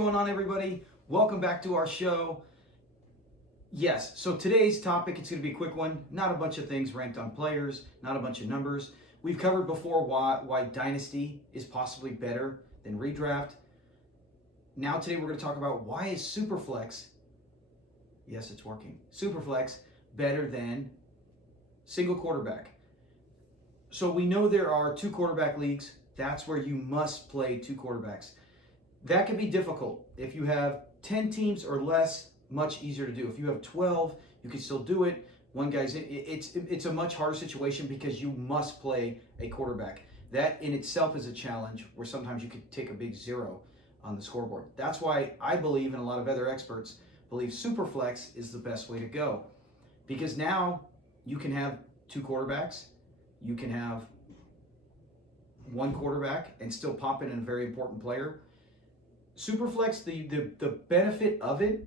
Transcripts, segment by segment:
going on, everybody? Welcome back to our show. Yes, so today's topic, it's going to be a quick one. Not a bunch of things ranked on players, not a bunch of numbers. We've covered before why Dynasty is possibly better than Redraft. Now today we're going to talk about why is Superflex, yes, it's working, Superflex better than single quarterback. So we know there are 2 quarterback leagues. That's where you must play 2 quarterbacks. That can be difficult. If you have 10 teams or less, much easier to do. If you have 12, you can still do it. One guy's in, it's a much harder situation because you must play a quarterback. That in itself is a challenge where sometimes you could take a big 0 on the scoreboard. That's why I believe, and a lot of other experts believe, Superflex is the best way to go. Because now you can have 2 quarterbacks, you can have 1 quarterback and still pop in a very important player. Superflex, the benefit of it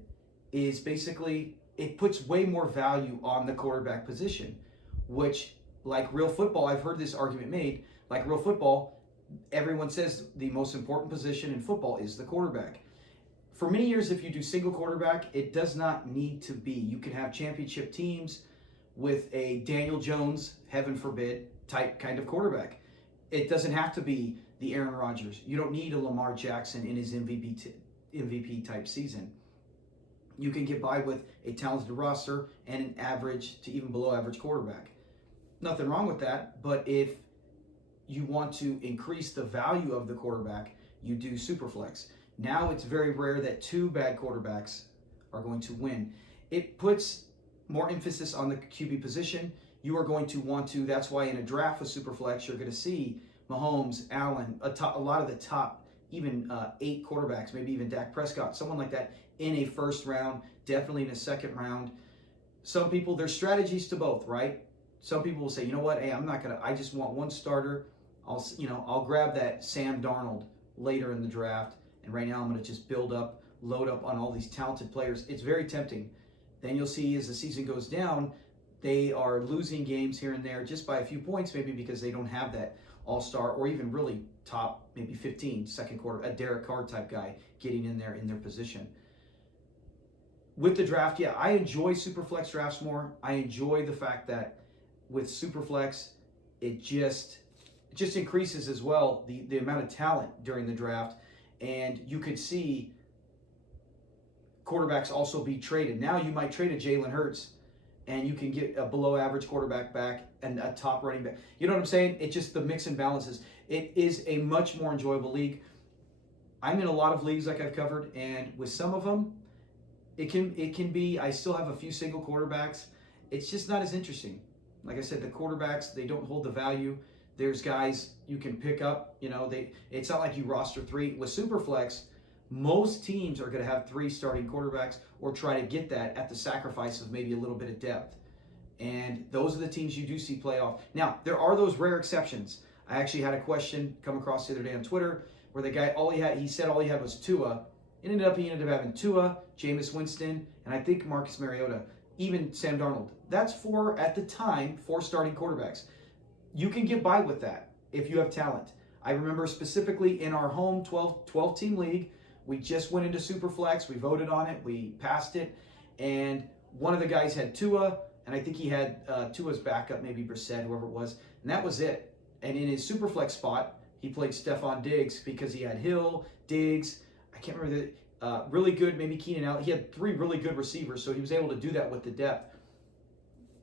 is basically it puts way more value on the quarterback position, which, like real football, I've heard this argument made, like real football, everyone says the most important position in football is the quarterback. For many years, if you do single quarterback, it does not need to be. You can have championship teams with a Daniel Jones, heaven forbid, type kind of quarterback. It doesn't have to be the Aaron Rodgers. You don't need a Lamar Jackson in his MVP type season. You can get by with a talented roster and an average to even below average quarterback. Nothing wrong with that, but if you want to increase the value of the quarterback, you do Superflex. Now it's very rare that 2 bad quarterbacks are going to win. It puts more emphasis on the QB position. You are going to want to, that's why in a draft with Superflex, you're going to see Mahomes, Allen, a lot of the top, even 8 quarterbacks, maybe even Dak Prescott, someone like that in a first round, definitely in a second round. Some people, there's strategies to both, right? Some people will say, you know what, hey, I just want 1 starter. I'll grab that Sam Darnold later in the draft, and right now I'm going to just load up on all these talented players. It's very tempting. Then you'll see as the season goes down, they are losing games here and there just by a few points, maybe because they don't have that all-star or even really top, maybe 15, second quarter, a Derek Carr type guy getting in there in their position. With the draft, yeah, I enjoy Superflex drafts more. I enjoy the fact that with Superflex, it just increases as well the amount of talent during the draft, and you could see quarterbacks also be traded. Now you might trade a Jalen Hurts, and you can get a below average quarterback back and a top running back. You know what I'm saying? It's just the mix and balances. It is a much more enjoyable league. I'm in a lot of leagues like I've covered, and with some of them, it can be, I still have a few single quarterbacks. It's just not as interesting. Like I said, the quarterbacks, they don't hold the value. There's guys you can pick up, it's not like you roster 3. With Superflex, most teams are going to have 3 starting quarterbacks or try to get that at the sacrifice of maybe a little bit of depth. And those are the teams you do see playoff. Now, there are those rare exceptions. I actually had a question come across the other day on Twitter where the guy, he said all he had was Tua. He ended up having Tua, Jameis Winston, and I think Marcus Mariota, even Sam Darnold. That's 4, at the time, 4 starting quarterbacks. You can get by with that if you have talent. I remember specifically in our home 12-team league, we just went into Superflex, we voted on it, we passed it, and one of the guys had Tua, and I think he had Tua's backup, maybe Brissett, whoever it was, and that was it. And in his Superflex spot, he played Stephon Diggs because he had Hill, Diggs, I can't remember really good, maybe Keenan Allen. He had 3 really good receivers, so he was able to do that with the depth.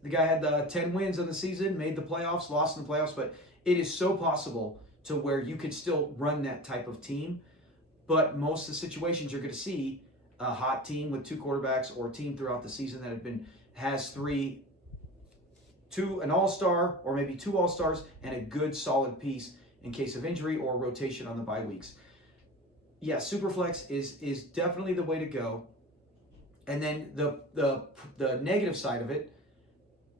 The guy had 10 wins in the season, made the playoffs, lost in the playoffs, but it is so possible to where you could still run that type of team. But most of the situations you're going to see a hot team with 2 quarterbacks or a team throughout the season that has 2 an all-star or maybe 2 all-stars and a good solid piece in case of injury or rotation on the bye weeks. Yeah, Superflex is definitely the way to go. And then the negative side of it,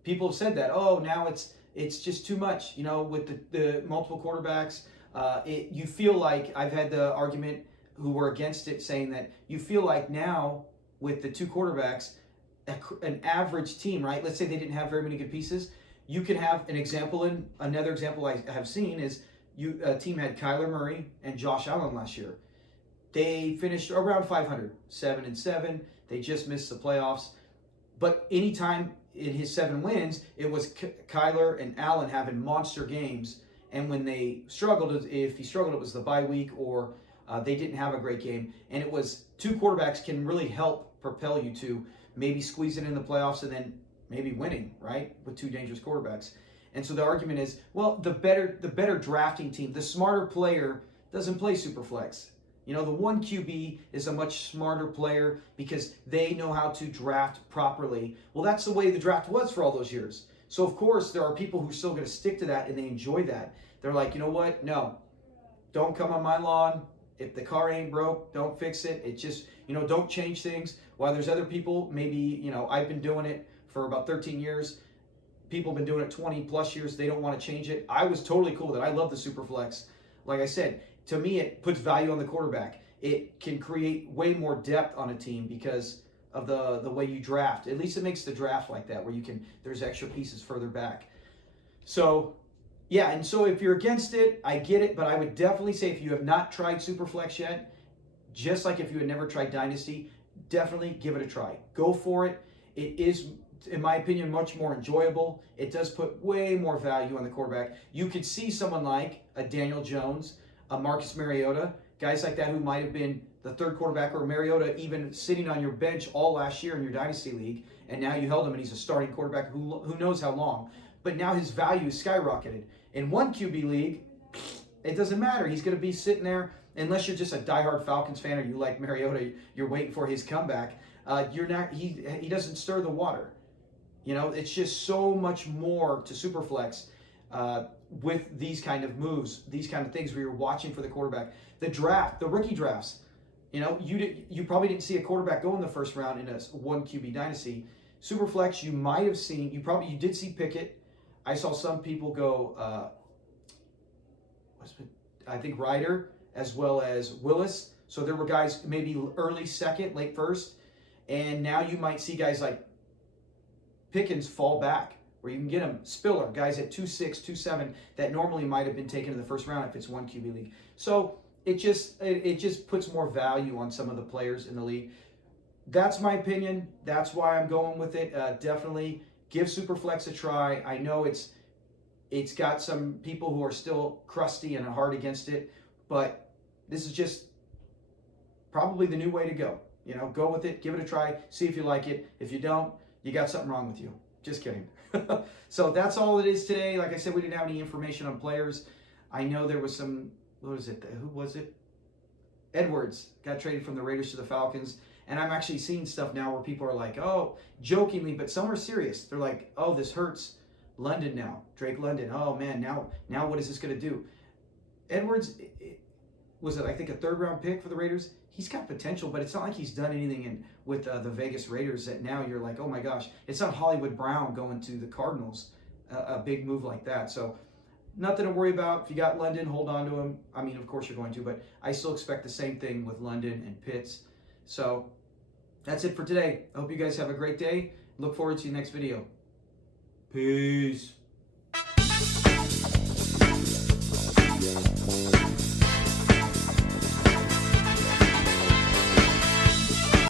people have said that, oh, now it's just too much, with the multiple quarterbacks. You feel like, I've had the argument who were against it saying that you feel like now with the 2 quarterbacks, an average team, right? Let's say they didn't have very many good pieces. You can have another example I have seen is a team had Kyler Murray and Josh Allen last year. They finished around 500, 7-7. They just missed the playoffs. But anytime in his 7 wins, it was Kyler and Allen having monster games. And when they struggled, if he struggled, it was the bye week or they didn't have a great game. And it was 2 quarterbacks can really help propel you to maybe squeezing in the playoffs and then maybe winning, right? With 2 dangerous quarterbacks. And so the argument is, well, the better drafting team, the smarter player doesn't play Superflex. You know, the 1 QB is a much smarter player because they know how to draft properly. Well, that's the way the draft was for all those years. So, of course, there are people who are still going to stick to that and they enjoy that. They're like, you know what? No, don't come on my lawn. If the car ain't broke, don't fix it. It just, you know, don't change things. While there's other people, maybe, you know, I've been doing it for about 13 years. People have been doing it 20 plus years. They don't want to change it. I was totally cool with it. I love the Superflex. Like I said, to me, it puts value on the quarterback. It can create way more depth on a team because of the way you draft. At least it makes the draft like that, where you can, there's extra pieces further back. So, yeah, and so if you're against it, I get it, but I would definitely say if you have not tried Superflex yet, just like if you had never tried Dynasty, definitely give it a try. Go for it. It is, in my opinion, much more enjoyable. It does put way more value on the quarterback. You could see someone like a Daniel Jones, a Marcus Mariota, guys like that who might have been the 3rd quarterback, or Mariota even sitting on your bench all last year in your Dynasty League, and now you held him and he's a starting quarterback who knows how long. But now his value is skyrocketed. In 1 QB league, it doesn't matter. He's going to be sitting there, unless you're just a diehard Falcons fan or you like Mariota, you're waiting for his comeback. You're not. He doesn't stir the water. You know, it's just so much more to Superflex with these kind of moves, these kind of things where you're watching for the quarterback. The draft, the rookie drafts. You know, you probably didn't see a quarterback go in the 1st round in a 1 QB dynasty. Superflex, you might have seen. You did see Pickett. I saw some people go. I think Ryder as well as Willis. So there were guys maybe early 2nd, late 1st, and now you might see guys like Pickens fall back, where you can get them. Spiller, guys at 2.6, 2.7 that normally might have been taken in the 1st round if it's 1 QB league. So it just puts more value on some of the players in the league. That's my opinion. That's why I'm going with it. Definitely give Superflex a try. I know it's got some people who are still crusty and hard against it, but this is just probably the new way to go. You know, go with it, give it a try, see if you like it. If you don't, you got something wrong with you. Just kidding. So that's all it is today. Like I said, we didn't have any information on players. I know there was some, what was it? Who was it? Edwards got traded from the Raiders to the Falcons. And I'm actually seeing stuff now where people are like, oh, jokingly, but some are serious. They're like, oh, this hurts London now. Drake London. Oh, man, now what is this going to do? Edwards, was it, I think, a 3rd round pick for the Raiders? He's got potential, but it's not like he's done anything with the Vegas Raiders that now you're like, oh, my gosh. It's not Hollywood Brown going to the Cardinals, a big move like that. So nothing to worry about. If you got London, hold on to him. I mean, of course you're going to, but I still expect the same thing with London and Pitts. So that's it for today. I hope you guys have a great day. Look forward to your next video. Peace.